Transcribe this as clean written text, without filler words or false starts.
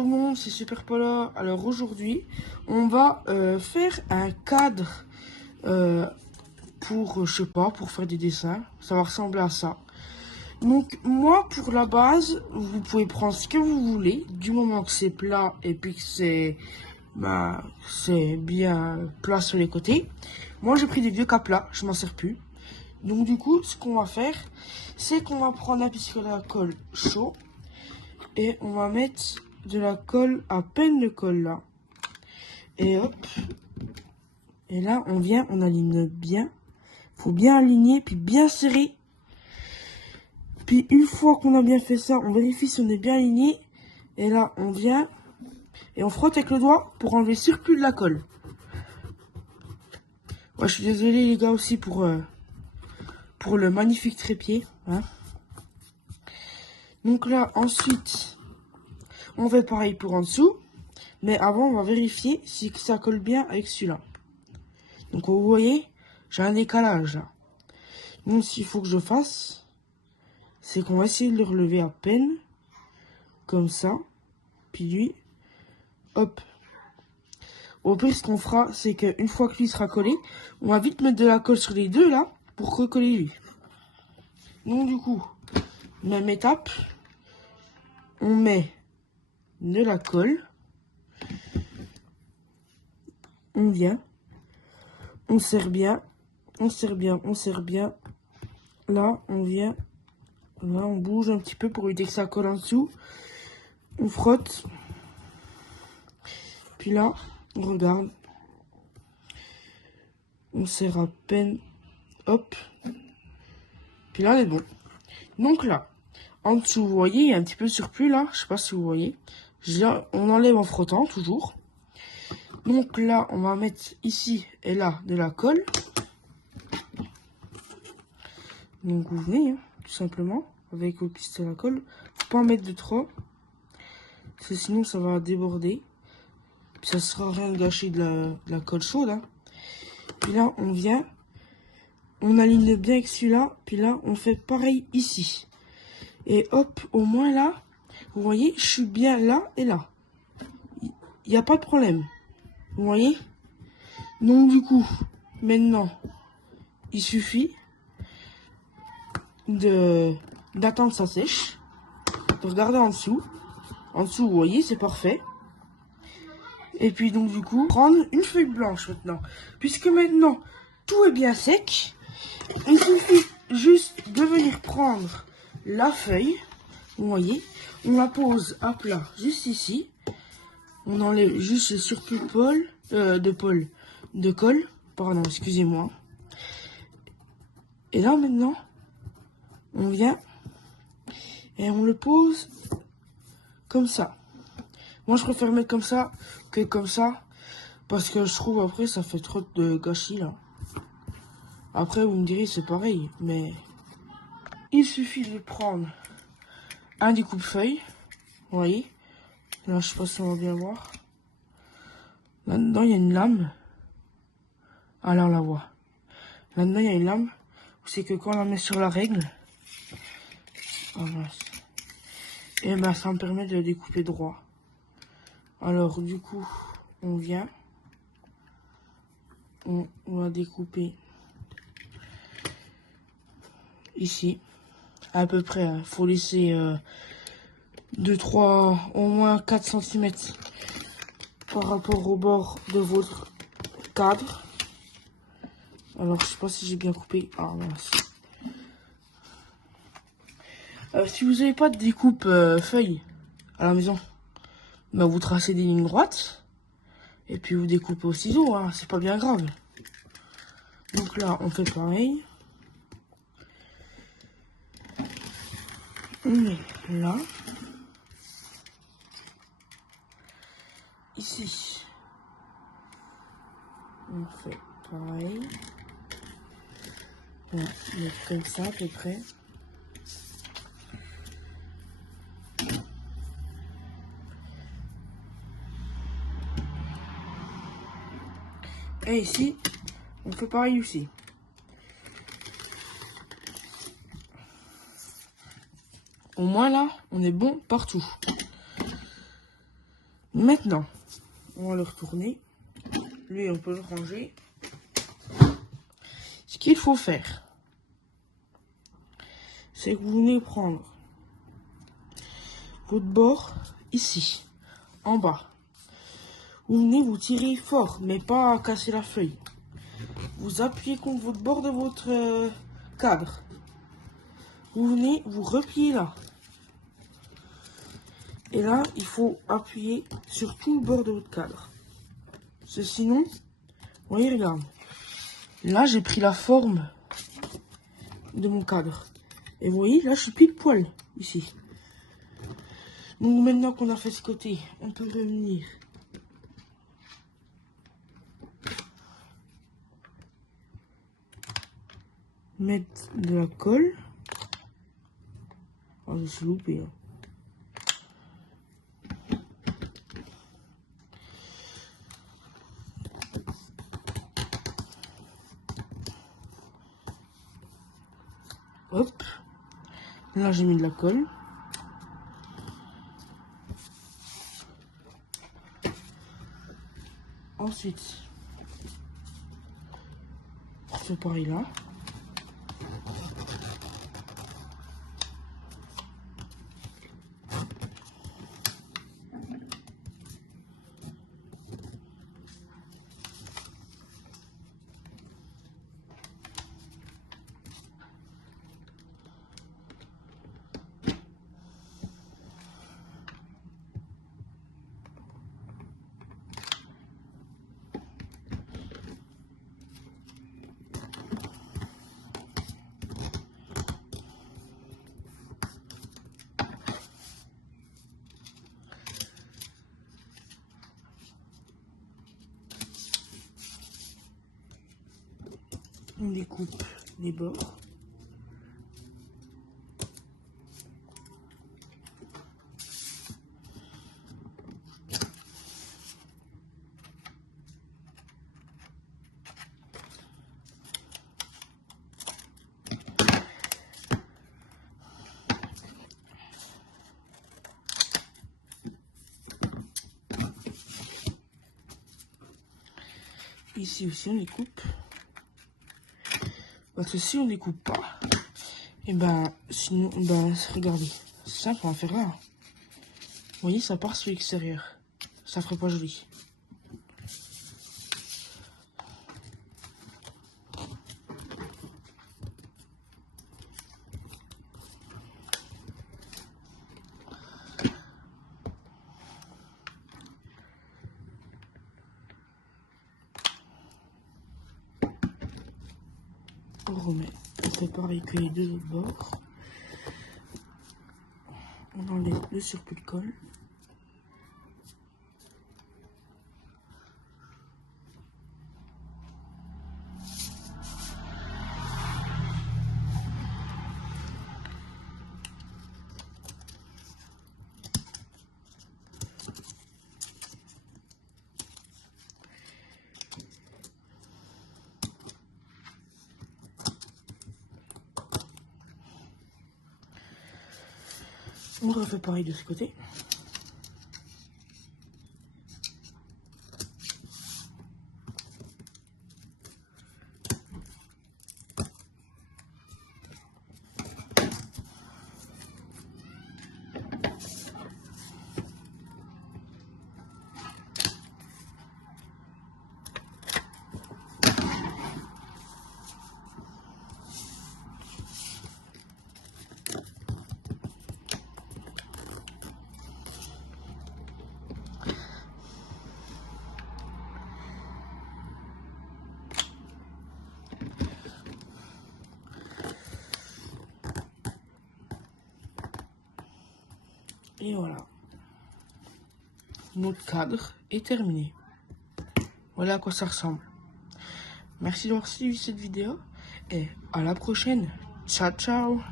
Bonjour, c'est Super Polo. Alors aujourd'hui, on va faire un cadre pour, je sais pas, pour faire des dessins. Ça va ressembler à ça. Donc moi, pour la base, vous pouvez prendre ce que vous voulez, du moment que c'est plat et puis que c'est bien plat sur les côtés. Moi, j'ai pris des vieux cas plats, je m'en sers plus. Donc du coup, ce qu'on va faire, c'est qu'on va prendre un pistolet à colle chaud et on va mettre de la colle, à peine de colle là. Et hop. Et là, on aligne bien. Faut bien aligner, puis bien serrer. Puis une fois qu'on a bien fait ça, on vérifie si on est bien aligné. Et là, on vient et on frotte avec le doigt pour enlever le surplus de la colle. Ouais, je suis désolé les gars aussi pour le magnifique trépied. Hein. Donc là, ensuite, on fait pareil pour en dessous. Mais avant, on va vérifier si ça colle bien avec celui-là. Donc vous voyez, j'ai un décalage là. Donc ce qu'il faut que je fasse, c'est qu'on va essayer de le relever à peine. Comme ça. Puis lui, hop. Au pire, ce qu'on fera, c'est qu'une fois que lui sera collé, on va vite mettre de la colle sur les deux là, pour recoller lui. Donc du coup, même étape, on met de la colle. On vient. On serre bien. On serre bien, on serre bien. Là, on vient. Là, on bouge un petit peu pour éviter que ça colle en dessous. On frotte. Puis là, on regarde. On serre à peine. Hop. Puis là, on est bon. Donc là, en dessous, vous voyez, il y a un petit peu de surplus là. Je sais pas si vous voyez. On enlève en frottant, toujours. Donc là, on va mettre ici et là de la colle. Donc vous venez, hein, tout simplement, avec vos pistolets à colle. Faut pas en mettre de trop. Parce que sinon, ça va déborder. Puis ça sera rien de gâcher de la colle chaude. Hein. Puis là, on vient. On aligne bien avec celui-là. Puis là, on fait pareil ici. Et hop, au moins là, vous voyez, je suis bien là et là. Il n'y a pas de problème. Vous voyez? Donc du coup, maintenant, il suffit d'attendre ça sèche. De regarder en dessous. En dessous, vous voyez, c'est parfait. Et puis donc du coup, prendre une feuille blanche maintenant. Puisque maintenant, tout est bien sec. Il suffit juste de venir prendre la feuille. Vous voyez, on la pose à plat juste ici. On enlève juste le surplus de colle. Pardon, excusez-moi. Et là maintenant, on vient et on le pose comme ça. Moi, je préfère mettre comme ça que comme ça. Parce que je trouve après, ça fait trop de gâchis là. Après, vous me direz, c'est pareil. Mais il suffit de prendre un découpe-feuille. Vous voyez. Là, je sais pas si on va bien voir. Là-dedans, il y a une lame. Ah là, on la voit. Là-dedans, il y a une lame. C'est que quand on la met sur la règle, et ben ça me permet de découper droit. Alors, du coup, on vient. On va découper ici. À peu près, il faut laisser 2-3, au moins 4 cm par rapport au bord de votre cadre. Alors, je sais pas si j'ai bien coupé. Ah, mince. Si vous n'avez pas de découpe feuille à la maison, bah vous tracez des lignes droites. Et puis vous découpez au ciseau, hein, c'est pas bien grave. Donc là, on fait pareil. On met là. Ici. On fait pareil. On va mettre comme ça à peu près. Et ici, on fait pareil aussi. Au moins là, on est bon partout. Maintenant, on va le retourner. Lui, on peut le ranger. Ce qu'il faut faire, c'est que vous venez prendre votre bord ici, en bas. Vous venez vous tirer fort, mais pas à casser la feuille. Vous appuyez contre votre bord de votre cadre. Vous venez vous replier là. Et là, il faut appuyer sur tout le bord de votre cadre. Sinon, vous voyez, regarde. Là, j'ai pris la forme de mon cadre. Et vous voyez, là, je suis pile poil ici. Donc maintenant qu'on a fait ce côté, on peut revenir mettre de la colle. Oh, je suis loupé. Hein. Hop. Là, j'ai mis de la colle. Ensuite, on fait pareil là. On découpe les bords. Ici aussi, on découpe. Parce que si on découpe pas, et ben, sinon, ben, regardez, c'est simple, on va faire là. Vous voyez, ça part sur l'extérieur. Ça ferait pas joli. On remet, on fait pareil que les deux autres bords. On enlève le surplus de colle. On refait pareil de ce côté. Et voilà. Notre cadre est terminé. Voilà à quoi ça ressemble. Merci d'avoir suivi cette vidéo et à la prochaine. Ciao, ciao.